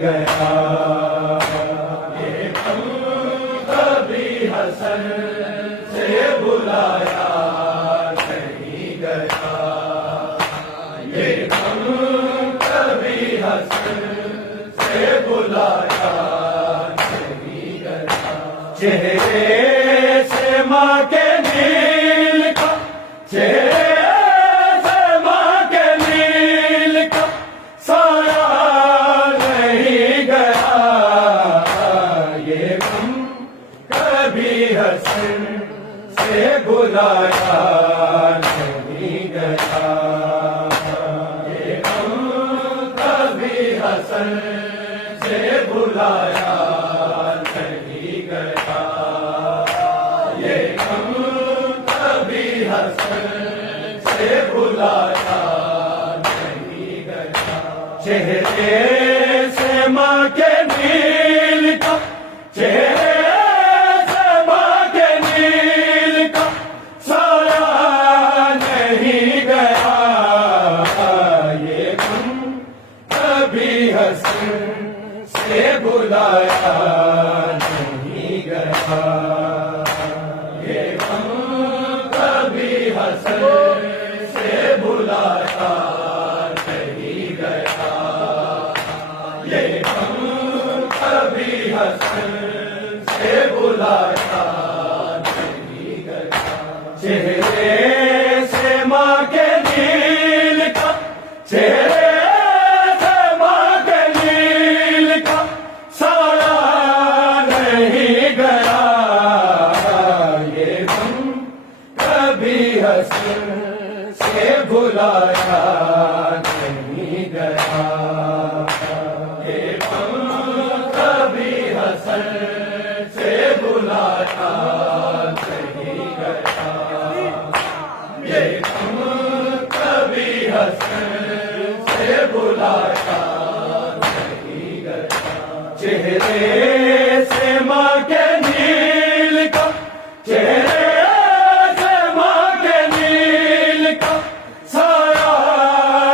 گیا، یہ غم کبھی حسن سے بلایا نہیں گیا، یہ غم کبھی حسن سے بلایا نہیں گیا، چہرے سے ماں کے نیل کا، چہرے سے ماں کے نیل کا سایہ نہیں گیا، یہ غم کبھی حسن سے بلایا نہیں گیا، یہ غم کبھی حسن سے بلایا نہیں گیا، یہ غم کبھی حسن سے بلایا نہیں گیا، چہرے سے ماں کے نیل کا، چہرے سے ماں کے نیل کا سایہ نہیں گیا، یہ غم کبھی حسن سے بلایا نہیں گیا، یہ غم کبھی حسن سے بلایا نہیں گیا، یہ غم کبھی حسن سے بلایا نہیں گیا، چہرے سے ماں کے نیل کا، چہرے سے ماں کے نیل کا سایہ نہیں گیا، یہ غم کبھی حسن سے بلایا نہیں گیا، یہ غم کبھی حسن سے بلایا نہیں گیا، یہ غم کبھی حسن سے بلایا نہیں گیا، چہرے سے ماں کے نیل کا، چہرے سے ماں کے نیل کا سایہ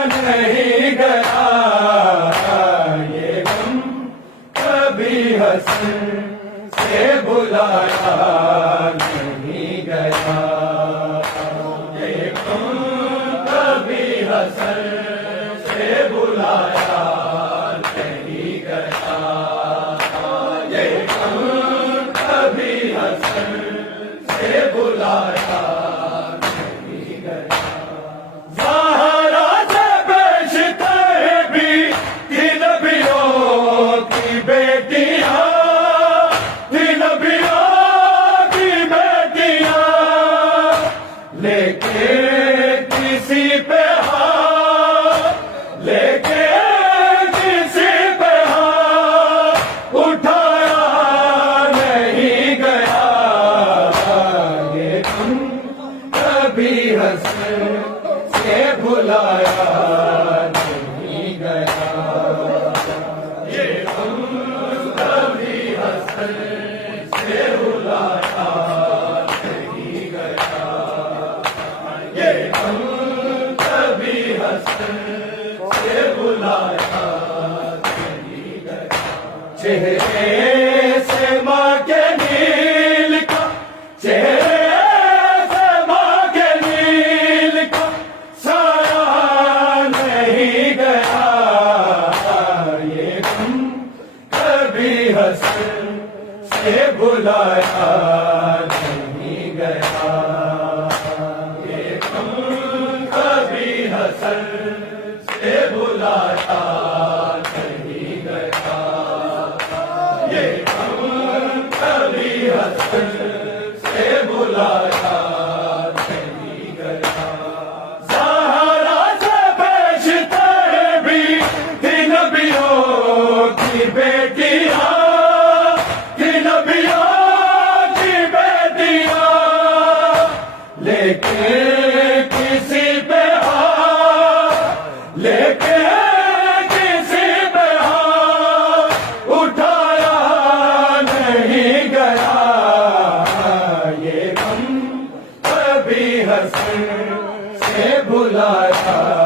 نہیں گیا، یہ غم کبھی حسن سے بلایا نہیں گیا، یہ غم کبھی حسن سے بلایا نہیں گیا، یہ غم کبھی حسن سے بلایا نہیں گیا، زہرا سے بیشتر بھی تھی نبیوں کی بیٹیاں، تھی نبیوں کی بیٹیاں، لیکن کسی پہ ہاتھ، لیکن کسی پہ ہاتھ اٹھایا نہیں گیا، یہ غم کبھی حسن سے بلایا نہیں گیا، یہ غم کبھی حسن سے بلایا نہیں گیا، یہ غم کبھی حسن سے بلایا نہیں گیا، چہرے سے ماں کے نیل کا، چہرے سے ماں کے نیل کا سایہ نہیں گیا، یہ غم کبھی حسن سے بلایا نہیں گیا، یہ غم کبھی حسن سے بلایا نہیں گیا، یہ غم کبھی حسن سے بلایا نہیں گیا، زہرا سے بیشتر بھی تھی نبیوں کی بیٹیاں، تھی نبیوں کی بیٹیاں، لیکن کسی پہ ہاتھ، لیکن کسی پہ ہاتھ اٹھایا نہیں گیا، یہ غم کبھی حسن سے بلایا